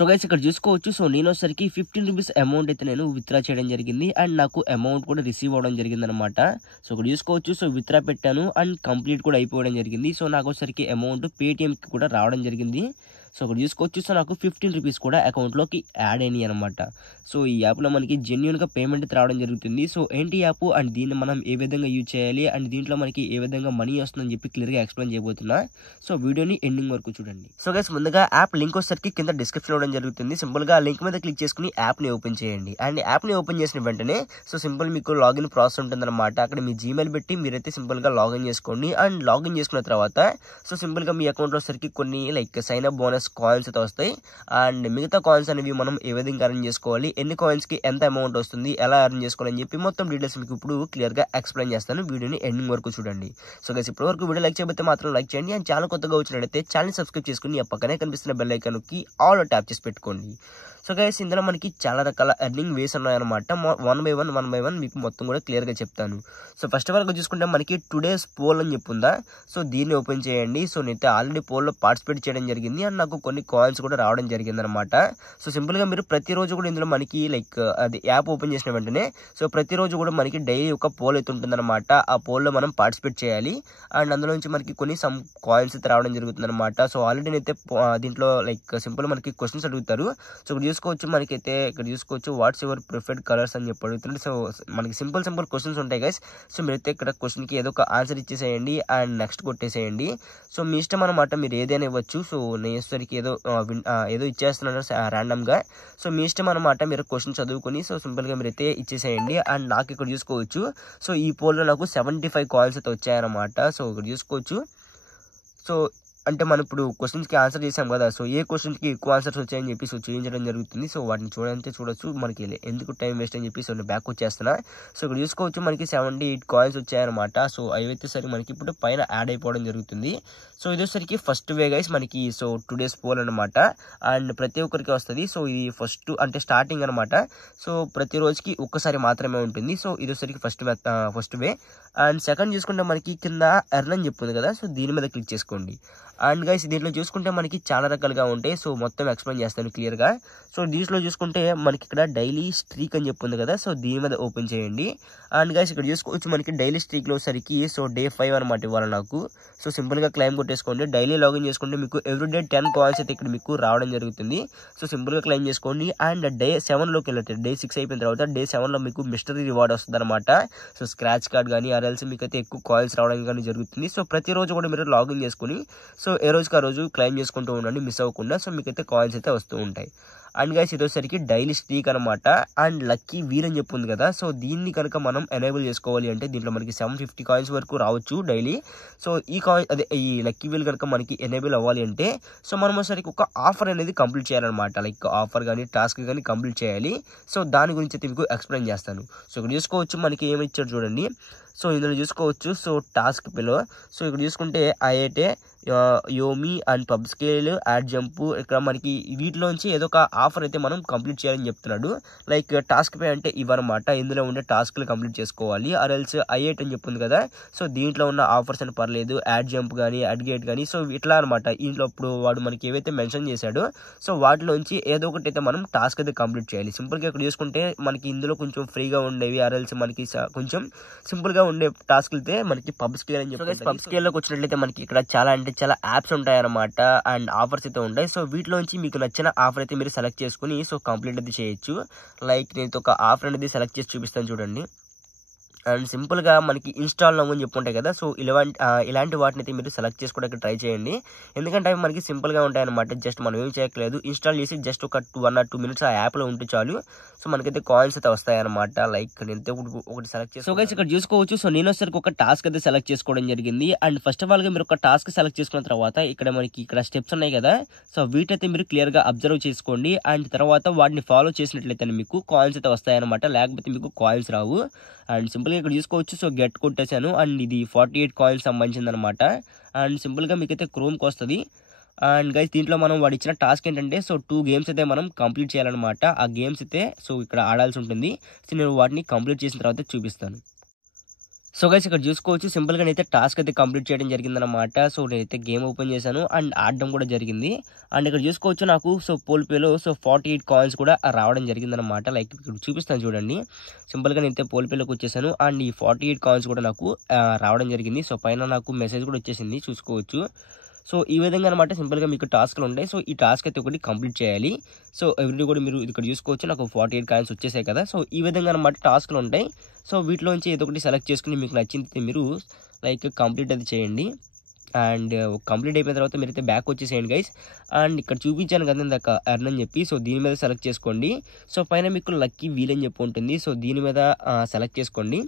So guys ఇక్కడ చూసుకోవచ్చు. So నేను వచ్చేసరికి 15 రూపీస్ అమౌంట్ అయితే నేను విత్డ్రా చేయడం జరిగింది అండ్ నాకు అమౌంట్ కూడా రిసీవ్ అవ్వడం జరిగింది అనమాట. సో ఇక్కడ చూసుకోవచ్చు. సో విత్డ్రా పెట్టాను అండ్ కంప్లీట్ కూడా అయిపోవడం జరిగింది. సో నాకు వచ్చేసరికి అమౌంట్ పేటిఎంకి కూడా రావడం జరిగింది. సో ఇక్కడ చూసుకోవచ్చు. సో నాకు 15 రూపీస్ కూడా అకౌంట్లోకి యాడ్ అయినాయి అనమాట. సో ఈ యాప్లో మనకి జెన్యున్గా పేమెంట్ రావడం జరుగుతుంది. సో ఏంటి యాప్ అండ్ దీన్ని మనం ఏ విధంగా యూజ్ చేయాలి అండ్ దీంట్లో మనకి ఏ విధంగా మనీ వస్తుందని చెప్పి క్లియర్గా ఎక్స్ప్లెయిన్ చేయబోతున్నా. సో వీడియోని ఎండింగ్ వరకు చూడండి. సో గైస్ ముందుగా యాప్ లింక్ వచ్చేసరికి కింద డిస్క్రిప్షన్ ఇవ్వడం జరుగుతుంది. సింపుల్గా లింక్ మీద క్లిక్ చేసుకుని యాప్ని ఓపెన్ చేయండి. అండ్ యాప్ని ఓపెన్ చేసిన వెంటనే సో సింపుల్ మీకు లాగిన్ ప్రాసెస్ ఉంటుందన్నమాట. అక్కడ మీ జీమెయిల్ పెట్టి మీరైతే సింపుల్గా లాగిన్ చేసుకోండి. అండ్ లాగిన్ చేసుకున్న తర్వాత సో సింపుల్గా మీ అకౌంట్లో వచ్చేసరికి కొన్ని like sign up bonus coins అయితే వస్తాయి. అండ్ మిగతా కాయిన్స్ అనేవి మనం ఏ విధంగా అర్న్ చేసుకోవాలి, ఎన్ని కాయిన్స్కి ఎంత అమౌంట్ వస్తుంది, ఎలా అర్న్ చేసుకోవాలని చెప్పి మొత్తం డీటెయిల్స్ మీకు ఇప్పుడు క్లియర్గా ఎక్స్ప్లెయిన్ చేస్తాను. వీడియోని ఎండింగ్ వరకు చూడండి. సో గైస్ ఇప్పటి వరకు వీడియో లైక్ చేయబోతే మాత్రం లైక్ చేయండి. అండ్ ఛానల్ కొత్తగా వచ్చినట్లయితే ఛానల్ సబ్స్క్రైబ్ చేసుకుని ఆ పక్కనే కనిపిస్తున్న బెల్ ఐకాన్కి ఆల్ ట్యాప్ చేసి పెట్టుకోండి. సో గైస్ ఇందులో మనకి చాలా రకాల ఎర్నింగ్ వేస్ ఉన్నాయన్నమాట. వన్ బై వన్ మీకు మొత్తం కూడా క్లియర్గా చెప్తాను. సో ఫస్ట్ ఆఫ్ ఆల్ చూసుకుంటే మనకి టుడేస్ పోల్ అని చెప్పుందా. సో దీన్ని ఓపెన్ చేయండి. సో నేనైతే ఆల్రెడీ పోల్లో పార్టిసిపేట్ చేయడం జరిగింది అండ్ నాకు కొన్ని కాయిన్స్ కూడా రావడం జరిగింది అనమాట. సో సింపుల్గా మీరు ప్రతిరోజు కూడా ఇందులో మనకి లైక్ అది యాప్ ఓపెన్ చేసిన వెంటనే సో ప్రతిరోజు కూడా మనకి డైలీ ఒక పోల్ అయితే ఉంటుందన్నమాట. ఆ పోల్లో మనం పార్టిసిపేట్ చేయాలి అండ్ అందులో నుంచి మనకి కొన్ని సమ్ కాయిన్స్ అయితే రావడం జరుగుతుంది అనమాట. సో ఆల్రెడీ అయితే దీంట్లో లైక్ సింపుల్ మనకి క్వశ్చన్స్ అడుగుతారు. సో ఇక్కడ చూసుకోవచ్చు మనకైతే ఇక్కడ చూసుకోవచ్చు వాట్స్ యువర్ ప్రిఫర్డ్ కలర్స్ అని చెప్పి అడుగుతుంది. సో మనకి సింపుల్ క్వశ్చన్స్ ఉంటాయి గైస్. సో మీరైతే ఇక్కడ క్వశ్చన్కి ఏదో ఒక ఆన్సర్ ఇచ్చేసేయండి అండ్ నెక్స్ట్ కొట్టేసేయండి. సో మీ ఇష్టం అనమాట, మీరు ఏదైనా ఇవ్వచ్చు. సో నేసరికి ఏదో ఇచ్చేస్తున్నాను ర్యాండమ్గా. సో మీ ఇష్టం అనమాట, మీరు క్వశ్చన్ చదువుకొని సో సింపుల్గా మీరైతే ఇచ్చేసేయండి. అండ్ నాకు ఇక్కడ చూసుకోవచ్చు. సో ఈ పోల్లో నాకు 75 కాయిన్స్ అయితే వచ్చాయన్నమాట. సో ఇక్కడ చూసుకోవచ్చు. సో అంటే మనం ఇప్పుడు క్వశ్చన్స్కి ఆన్సర్ చేసాం కదా. సో ఏ క్వశ్చన్కి ఎక్కువ ఆన్సర్స్ వచ్చాయని చెప్పి సో చూపించడం జరుగుతుంది. సో వాటిని చూడొచ్చు. మనకి ఎందుకు టైం వేస్ట్ అని చెప్పి సో నేను బ్యాక్ వచ్చేస్తున్నా. సో ఇక్కడ చూసుకోవచ్చు మనకి 78 కాయిన్స్ వచ్చాయన్నమాట. సో అవి వచ్చేసరికి మనకి ఇప్పుడు పైన యాడ్ అయిపోవడం జరుగుతుంది. సో ఇది వచ్చేసరికి ఫస్ట్ వే గైస్ మనకి. సో టుడేస్ పోల్ అనమాట అండ్ ప్రతి ఒక్కరికి వస్తుంది. సో ఇది ఫస్ట్ అంటే స్టార్టింగ్ అనమాట. సో ప్రతి రోజుకి ఒక్కసారి మాత్రమే ఉంటుంది. సో ఇది వచ్చేసరికి ఫస్ట్ వే. అండ్ సెకండ్ చూసుకుంటే మనకి కింద ఎర్న్ అని చెప్తుంది కదా. సో దీని మీద క్లిక్ చేసుకోండి. అండ్ గైస్ దీంట్లో చూసుకుంటే మనకి చాలా రకాలుగా ఉంటాయి. సో మొత్తం ఎక్స్ప్లెయిన్ చేస్తాను క్లియర్గా. సో దీంట్లో చూసుకుంటే మనకి ఇక్కడ డైలీ స్ట్రీక్ అని చెప్తుంది కదా. సో దీని మీద ఓపెన్ చేయండి. అండ్ గైస్ ఇక్కడ చూసుకోవచ్చు మనకి డైలీ స్ట్రీక్లో సరికి సో డే 5 అనమాట ఇవ్వాలి నాకు. సో సింపుల్గా క్లైమ్ కొట్టేసుకోండి. డైలీ లాగిన్ చేసుకుంటే మీకు ఎవ్రీడే 10 కాయిన్స్ అయితే ఇక్కడ మీకు రావడం జరుగుతుంది. సో సింపుల్గా క్లైమ్ చేసుకోండి. అండ్ డే 7లోకి వెళ్ళండి. డే 6 అయిపోయిన తర్వాత డే 7లో మీకు మిస్టరీ రివార్డ్ వస్తుంది అనమాట. సో స్క్రాచ్ కార్డ్ కానీ ఆర్ఎల్స్ మీకు అయితే ఎక్కువ కాయిన్స్ రావడం కానీ జరుగుతుంది. సో ప్రతిరోజు కూడా మీరు లాగిన్ చేసుకుని సో ఏ రోజుకి ఆ రోజు క్లైమ్ చేసుకుంటూ ఉండండి మిస్ అవ్వకుండా. సో మీకైతే కాయిన్స్ అయితే వస్తూ ఉంటాయి. అండ్ గైస్ ఇది వచ్చేసరికి డైలీ స్ట్రీక్ అనమాట. అండ్ లక్కీ వీల్ అని చెప్పింది కదా. సో దీన్ని కనుక మనం ఎనేబుల్ చేసుకోవాలి అంటే దీంట్లో మనకి 750 కాయిన్స్ వరకు రావచ్చు డైలీ. సో ఈ లక్కీ వీల్ కనుక మనకి ఎనేబుల్ అవ్వాలి అంటే సో మనం వచ్చేసరికి ఒక ఆఫర్ అనేది కంప్లీట్ చేయాలన్నమాట. లైక్ ఆఫర్ కానీ టాస్క్ కానీ కంప్లీట్ చేయాలి. సో దాని గురించి అయితే మీకు ఎక్స్ప్లెయిన్ చేస్తాను. సో ఇక్కడ చూసుకోవచ్చు మనకి ఏమి ఇచ్చాడు చూడండి. సో ఇందులో చూసుకోవచ్చు. సో టాస్క్ పిలో సో ఇక్కడ చూసుకుంటే ఐఐటే యోమి అండ్ పబ్ స్కేల్ యాడ్ జంప్ ఇక్కడ మనకి వీటిలోంచి ఏదో ఒక ఆఫర్ అయితే మనం కంప్లీట్ చేయాలని చెప్తున్నాడు. లైక్ టాస్క్ పే అంటే ఇవన్నమాట. ఇందులో ఉండే టాస్క్లు కంప్లీట్ చేసుకోవాలి. ఆర్ఎల్స్ ఐఐట్ అని చెప్పింది కదా. సో దీంట్లో ఉన్న ఆఫర్స్ అని పర్లేదు. యాడ్ జంప్ కానీ యాడ్ గేట్ కానీ సో ఇట్లా అనమాట. ఇంట్లో ఇప్పుడు వాడు మనకి ఏవైతే మెన్షన్ చేశాడో సో వాటిలోంచి ఏదో ఒకటి అయితే మనం టాస్క్ అయితే కంప్లీట్ చేయాలి. సింపుల్గా ఇక్కడ చూసుకుంటే మనకి ఇందులో కొంచెం ఫ్రీగా ఉండేవి ఆర్ఎల్స్ మనకి కొంచెం సింపుల్గా ఉండే టాస్క్లు అయితే మనకి పబ్ స్కేల్ అని చెప్పి పబ్ స్కేల్లోకి వచ్చినట్లయితే మనకి ఇక్కడ చాలా చాలా యాప్స్ ఉంటాయి అనమాట అండ్ ఆఫర్స్ అయితే ఉంటాయి. సో వీటిలోంచి మీకు నచ్చిన ఆఫర్ అయితే మీరు సెలెక్ట్ చేసుకుని సో కంప్లీట్ అయితే చేయొచ్చు. లైక్ నేను ఒక ఆఫర్ అనేది సెలెక్ట్ చేసి చూపిస్తాను చూడండి. అండ్ సింపుల్గా మనకి ఇన్స్టాల్ నవ్వు అని చెప్పుంటాయి కదా. సో ఇలాంటి వాటిని అయితే మీరు సెలెక్ట్ చేసుకోవడానికి ట్రై చేయండి. ఎందుకంటే అవి మనకి సింపుల్గా ఉంటాయి అనమాట. జస్ట్ మనం ఏం చేయట్లేదు, ఇన్స్టాల్ చేసి జస్ట్ ఒక 1 or 2 minutes ఆ యాప్లో ఉంటే చాలు. సో మనకైతే కాయిన్స్ అయితే వస్తాయన్నమాట. లైక్ నేను ఒకటి సెలెక్ట్ చేసి సో గైస్ ఇక్కడ చూసుకోవచ్చు. సో నేను వచ్చేసరికి ఒక టాస్క్ అయితే సెలెక్ట్ చేసుకోవడం జరిగింది. అండ్ ఫస్ట్ ఆఫ్ ఆల్గా మీరు ఒక టాస్క్ సెలెక్ట్ చేసుకున్న తర్వాత ఇక్కడ స్టెప్స్ ఉన్నాయి కదా. సో వీటైతే మీరు క్లియర్గా అబ్జర్వ్ చేసుకోండి. అండ్ తర్వాత వాటిని ఫాలో చేసినట్లయితే మీకు కాయిన్స్ అయితే వస్తాయన్నమాట. లేకపోతే మీకు కాయిన్స్ రావు. అండ్ సింపుల్గా ఇక్కడ చూసుకోవచ్చు. సో గెట్ కొట్టేశాను అండ్ ఇది 48 కాయిన్స్ సంబంధించింది అనమాట. అండ్ సింపుల్గా మీకైతే క్రోమ్కి వస్తుంది. అండ్ గైస్ దీంట్లో మనం వాడు ఇచ్చిన టాస్క్ ఏంటంటే సో 2 గేమ్స్ అయితే మనం కంప్లీట్ చేయాలన్నమాట. ఆ గేమ్స్ అయితే సో ఇక్కడ ఆడాల్సి ఉంటుంది. సో నేను వాటిని కంప్లీట్ చేసిన తర్వాత చూపిస్తాను. సో గైస్ ఇక్కడ చూసుకోవచ్చు సింపుల్గా నేనైతే టాస్క్ అయితే కంప్లీట్ చేయడం జరిగిందనమాట. సో నేనైతే గేమ్ ఓపెన్ చేశాను అండ్ ఆడడం కూడా జరిగింది. అండ్ ఇక్కడ చూసుకోవచ్చు నాకు సో పోల్పేలో సో 48 కాయిన్స్ కూడా రావడం జరిగిందనమాట. లైక్ ఇక్కడ చూపిస్తాను చూడండి. సింపుల్గా నేనైతే పోల్పేలోకి వచ్చేసాను అండ్ ఈ 48 కాయిన్స్ కూడా నాకు రావడం జరిగింది. సో పైన నాకు మెసేజ్ కూడా వచ్చేసింది చూసుకోవచ్చు. సో ఈ విధంగా అనమాట సింపుల్గా మీకు టాస్క్లు ఉంటాయి. సో ఈ టాస్క్ అయితే ఒకటి కంప్లీట్ చేయాలి. సో ఎవ్రీ కూడా మీరు ఇక్కడ చూసుకోవచ్చు నాకు 48 కాయిన్స్ వచ్చేసాయి కదా. సో ఈ విధంగా అనమాట టాస్క్లు ఉంటాయి. సో వీటిలోంచి ఏదో ఒకటి సెలెక్ట్ చేసుకుని మీకు నచ్చింది మీరు లైక్ కంప్లీట్ అది చేయండి. అండ్ కంప్లీట్ అయిపోయిన తర్వాత మీరైతే బ్యాక్ వచ్చేసేయండి గైస్. అండ్ ఇక్కడ చూపించాను కదా ఇందాక ఎర్న్ అని చెప్పి, సో దీని మీద సెలెక్ట్ చేసుకోండి. సో పైన మీకు లక్కీ వీల్ అని చెప్పి ఉంటుంది. సో దీని మీద సెలెక్ట్ చేసుకోండి.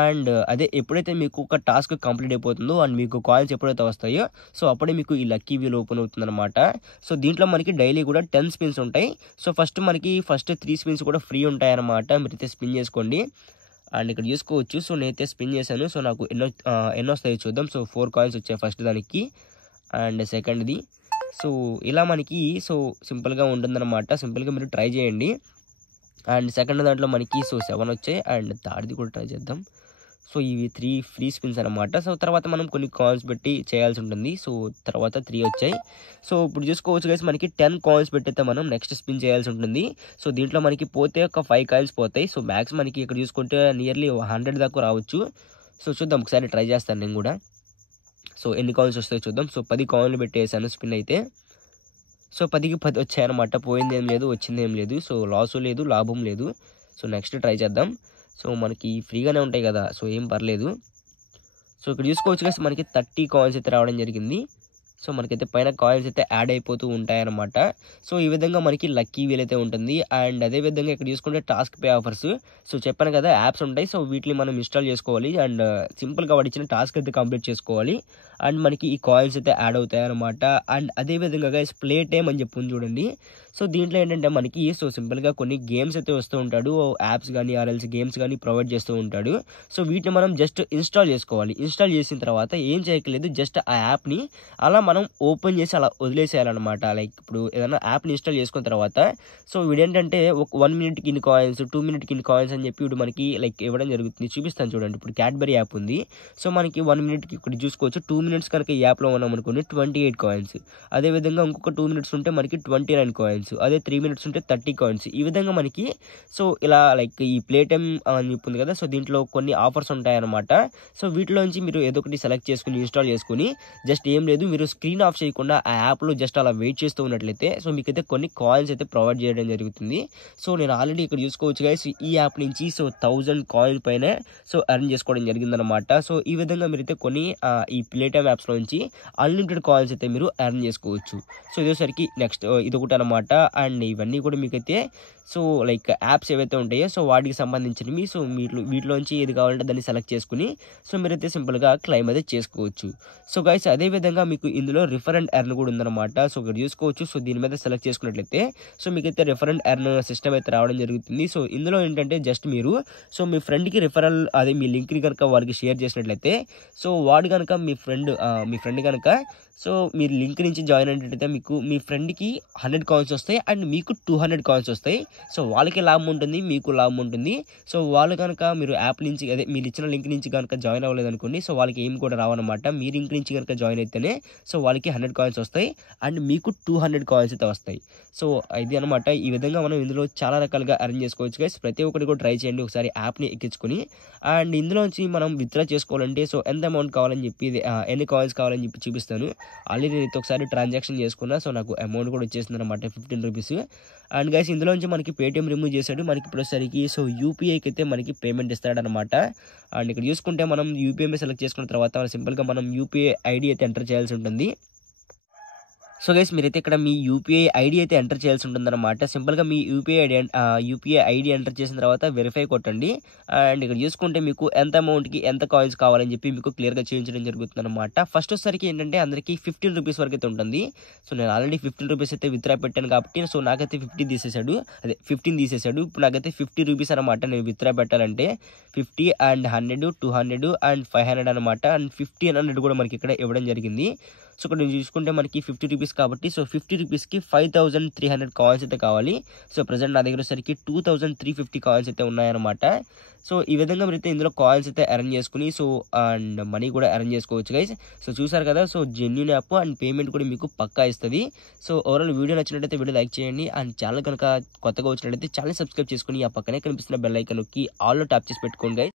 అండ్ అదే ఎప్పుడైతే మీకు ఒక టాస్క్ కంప్లీట్ అయిపోతుందో అండ్ మీకు కాయిన్స్ ఎప్పుడైతే వస్తాయో సో అప్పుడే మీకు ఈ లక్కీ వీల్ ఓపెన్ అవుతుంది అనమాట. సో దీంట్లో మనకి డైలీ కూడా 10 స్పిన్స్ ఉంటాయి. సో ఫస్ట్ 3 స్పిన్స్ కూడా ఫ్రీ ఉంటాయి అనమాట. మీరైతే స్పిన్ చేసుకోండి. అండ్ ఇక్కడ చూసుకోవచ్చు సో నేనైతే స్పిన్ చేశాను. సో నాకు ఎన్నో వస్తాయో చూద్దాం. సో 4 కాయిన్స్ వచ్చాయి ఫస్ట్ దానికి అండ్ సెకండ్ది. సో ఇలా మనకి సో సింపుల్గా ఉంటుందన్నమాట. సింపుల్గా మీరు ట్రై చేయండి. అండ్ సెకండ్ దాంట్లో మనకి సో 7 వచ్చాయి అండ్ థర్డ్ది కూడా ట్రై చేద్దాం. సో ఇవి 3 ఫ్రీ స్పిన్స్ అనమాట. సో తర్వాత మనం కొన్ని కాయిన్స్ పెట్టి చేయాల్సి ఉంటుంది. సో తర్వాత 3 వచ్చాయి. సో ఇప్పుడు చూసుకోవచ్చు గైస్ మనకి 10 కాయిన్స్ పెట్టయితే మనం నెక్స్ట్ స్పిన్ చేయాల్సి ఉంటుంది. సో దీంట్లో మనకి పోతే ఒక 5 కాయిన్స్ పోతాయి. సో మ్యాక్స్ మనకి ఇక్కడ చూసుకుంటే నియర్లీ 100 దాకా రావచ్చు. సో చూద్దాం ఒకసారి ట్రై చేస్తాను నేను కూడా. సో ఎన్ని కాయిన్స్ వస్తాయో చూద్దాం. సో 10 కాయిన్లు పెట్టేసాను స్పిన్ అయితే. సో 10కి 10 వచ్చాయన్నమాట. పోయింది ఏం లేదు, వచ్చింది ఏం లేదు. సో లాసు లేదు, లాభం లేదు. సో నెక్స్ట్ ట్రై చేద్దాం. సో మనకి ఫ్రీగానే ఉంటాయి కదా, సో ఏం పర్లేదు. సో ఇక్కడ చూసుకోవచ్చు కదా మనకి 30 కాయిన్స్ అయితే రావడం జరిగింది. సో మనకైతే పైన కాయిన్స్ అయితే యాడ్ అయిపోతూ ఉంటాయన్నమాట. సో ఈ విధంగా మనకి లక్కీ వీల్ అయితే ఉంటుంది. అండ్ అదే విధంగా ఇక్కడ చూసుకుంటే టాస్క్ పే ఆఫర్స్. సో చెప్పాను కదా యాప్స్ ఉంటాయి. సో వీటిని మనం ఇన్స్టాల్ చేసుకోవాలి అండ్ సింపుల్గా వాడి ఇచ్చిన టాస్క్ అయితే కంప్లీట్ చేసుకోవాలి. అండ్ మనకి ఈ కాయిన్స్ అయితే యాడ్ అవుతాయి అనమాట. అండ్ అదే విధంగా గైస్ ప్లే టైమ్ అని చెప్పి చూడండి. సో దీంట్లో ఏంటంటే మనకి సో సింపుల్గా కొన్ని గేమ్స్ అయితే వస్తూ ఉంటాడు. యాప్స్ కానీ ఆర్ఎల్స్ గేమ్స్ కానీ ప్రొవైడ్ చేస్తూ ఉంటాడు. సో వీటిని మనం జస్ట్ ఇన్స్టాల్ చేసుకోవాలి. ఇన్స్టాల్ చేసిన తర్వాత ఏం చేయట్లేదు, జస్ట్ ఆ యాప్ని అలా మనం ఓపెన్ చేసి అలా వదిలేసేయాలన్నమాట. లైక్ ఇప్పుడు ఏదైనా యాప్ని ఇన్స్టాల్ చేసుకున్న తర్వాత సో వీడేంటంటే ఒక 1 మినిట్కి ఇన్ని కాయిన్స్, 2 మినిట్కి ఇన్ని కాయిన్స్ అని చెప్పి వీడు మనకి లైక్ ఇవ్వడం జరుగుతుంది. చూపిస్తాను చూడండి. ఇప్పుడు క్యాడ్బరీ యాప్ ఉంది. సో మనకి 1 మినిట్కి ఇక్కడ చూసుకోవచ్చు. 2 మినిట్స్ కనుక ఈ యాప్లో ఉన్నాం అనుకోండి 28 కాయిన్స్. అదేవిధంగా ఇంకొక 2 మినిట్స్ ఉంటే మనకి 29 కాయిన్స్. అదే 3 మినిట్స్ ఉంటే 30 కాయిన్స్. ఈ విధంగా మనకి సో ఇలా లైక్ ఈ ప్లే టైమ్ అని చెప్పింది కదా. సో దీంట్లో కొన్ని ఆఫర్స్ ఉంటాయన్నమాట. సో వీటిలోంచి మీరు ఏదో ఒకటి సెలెక్ట్ చేసుకుని ఇన్స్టాల్ చేసుకుని జస్ట్ ఏం లేదు, మీరు స్క్రీన్ ఆఫ్ చేయకుండా ఆ యాప్లో జస్ట్ అలా వెయిట్ చేస్తూ ఉన్నట్లయితే సో మీకైతే కొన్ని కాయిన్స్ అయితే ప్రొవైడ్ చేయడం జరుగుతుంది. సో నేను ఆల్రెడీ ఇక్కడ చూసుకోవచ్చు గైస్ ఈ యాప్ నుంచి సో 1000 కాయిన్ పైన సో ఎర్న్ చేసుకోవడం జరిగిందనమాట. సో ఈ విధంగా మీరైతే కొన్ని ఈ ప్లే టైమ్ యాప్స్లో నుంచి అన్లిమిటెడ్ కాయిన్స్ అయితే మీరు ఎర్న్ చేసుకోవచ్చు. సో ఇదేసరికి నెక్స్ట్ ఇదొకటి అనమాట. అండ్ ఇవన్నీ కూడా మీకైతే సో లైక్ యాప్స్ ఏవైతే ఉంటాయో సో వాటికి సంబంధించినవి. సో వీటిలోంచి ఏది కావాలంటే దాన్ని సెలెక్ట్ చేసుకుని సో మీరైతే సింపుల్గా క్లైమ్ అయితే చేసుకోవచ్చు. సో గైస్ అదేవిధంగా మీకు ఇందులో రిఫర్ అండ్ ఎర్న్ కూడా ఉందన్నమాట. సో ఇక్కడ చూసుకోవచ్చు. సో దీని మీద సెలెక్ట్ చేసుకున్నట్లయితే సో మీకైతే రిఫర్ అండ్ ఎర్న్ సిస్టమ్ అయితే రావడం జరుగుతుంది. సో ఇందులో ఏంటంటే జస్ట్ మీరు సో మీ ఫ్రెండ్కి రిఫరల్ అదే మీ లింక్ని కనుక వారికి షేర్ చేసినట్లయితే సో వాడు కనుక మీ ఫ్రెండ్ కనుక సో మీరు లింక్ నుంచి జాయిన్ అయినట్లయితే మీకు మీ ఫ్రెండ్కి 100 కాయిన్స్ వస్తాయి అండ్ మీకు 200 కాయిన్స్ వస్తాయి. సో వాళ్ళకి లాభం ఉంటుంది, మీకు లాభం ఉంటుంది. సో వాళ్ళు కనుక మీరు యాప్ నుంచి అదే మీరు ఇచ్చిన లింక్ నుంచి కనుక జాయిన్ అవ్వలేదు అనుకోండి సో వాళ్ళకి ఏం కూడా రావన్నమాట. మీ లింక్ నుంచి కనుక జాయిన్ అయితేనే సో వాళ్ళకి 100 కాయిన్స్ వస్తాయి అండ్ మీకు 200 కాయిన్స్ అయితే వస్తాయి. సో ఇది అనమాట. ఈ విధంగా మనం ఇందులో చాలా రకాలుగా ఎర్న్ చేసుకోవచ్చు గైస్. ప్రతి ఒక్కటి కూడా ట్రై చేయండి ఒకసారి యాప్ని ఎక్కించుకొని. అండ్ ఇందులోంచి మనం విత్డ్రా చేసుకోవాలంటే సో ఎంత అమౌంట్ కావాలని చెప్పి ఎన్ని కాయిన్స్ కావాలని చెప్పి చూపిస్తాను. ఆల్రెడీ నేను ఒకసారి ట్రాన్సాక్షన్ చేసుకున్నా. సో నాకు అమౌంట్ కూడా వచ్చేసింది అనమాట 15 రూపీస్. అండ్ గైస్ ఇందులోంచి మనకి పేటిఎం రిమూవ్ చేశాడు. మనకి ఇప్పుడు సరికి సో యూపీఐకి అయితే మనకి పేమెంట్ ఇస్తాడనమాట. అండ్ ఇక్కడ చూసుకుంటే మనం యూపీఐ సెలెక్ట్ చేసుకున్న తర్వాత సింపుల్గా మనం యూపీఐ ఐడి అయితే ఎంటర్ చేయాల్సి ఉంటుంది. సో గైస్ మీరైతే ఇక్కడ మీ యూపీఐ ఐడి అయితే ఎంటర్ చేయాల్సి ఉంటుందన్నమాట. సింపుల్గా మీ యూపీఐ ఐడి ఎంటర్ చేసిన తర్వాత వెరిఫై కొట్టండి. అండ్ ఇక్కడ చూసుకుంటే మీకు ఎంత అమౌంట్కి ఎంత కాయిన్స్ కావాలని చెప్పి మీకు క్లియర్గా చూపించడం జరుగుతుంది అనమాట. ఫస్ట్ వచ్చేసరికి ఏంటంటే అందరికీ 15 రూపీస్ వరకు అయితే ఉంటుంది. సో నేను ఆల్రెడీ 15 రూపీస్ అయితే విత్డ్రా పెట్టాను కాబట్టి సో నాకైతే 15 తీసేశాడు. ఇప్పుడు నాకైతే 50 రూపీస్ అనమాట. నేను విత్డ్రా పెట్టాలంటే 50 అండ్ 100, 200 అండ్ 500 అనమాట. అండ్ 50 and 100 కూడా మనకి ఇక్కడ ఇవ్వడం జరిగింది. సో ఇక్కడ చూసుకుంటే మనకి 50 రూపీస్ కాబట్టి సో 50 రూపీస్కి 5300 కాయిన్స్ అయితే కావాలి. సో ప్రజెంట్ నా దగ్గర వచ్చేసరికి 2350 కాయిన్స్ అయితే ఉన్నాయన్నమాట. సో ఈ విధంగా మీరైతే ఇందులో కాయిన్స్ అయితే అరేంజ్ చేసుకుని సో అండ్ మనీ కూడా అరేంజ్ చేసుకోవచ్చు గైస్. సో చూసారు కదా, so genuine app and payment కూడా మీకు పక్కా ఇస్తుంది. సో ఓవరాల్ వీడియో నచ్చినట్టయితే వీడియో లైక్ చేయండి అండ్ ఛానల్ కనుక కొత్తగా వచ్చినట్టయితే ఛానల్ సబ్స్క్రైబ్ చేసుకుని ఆ పక్కనే కనిపిస్తున్న బెల్ ఐకాన్ నొక్కి ఆల్లో ట్యాప్ చేసి పెట్టుకోండి గైస్.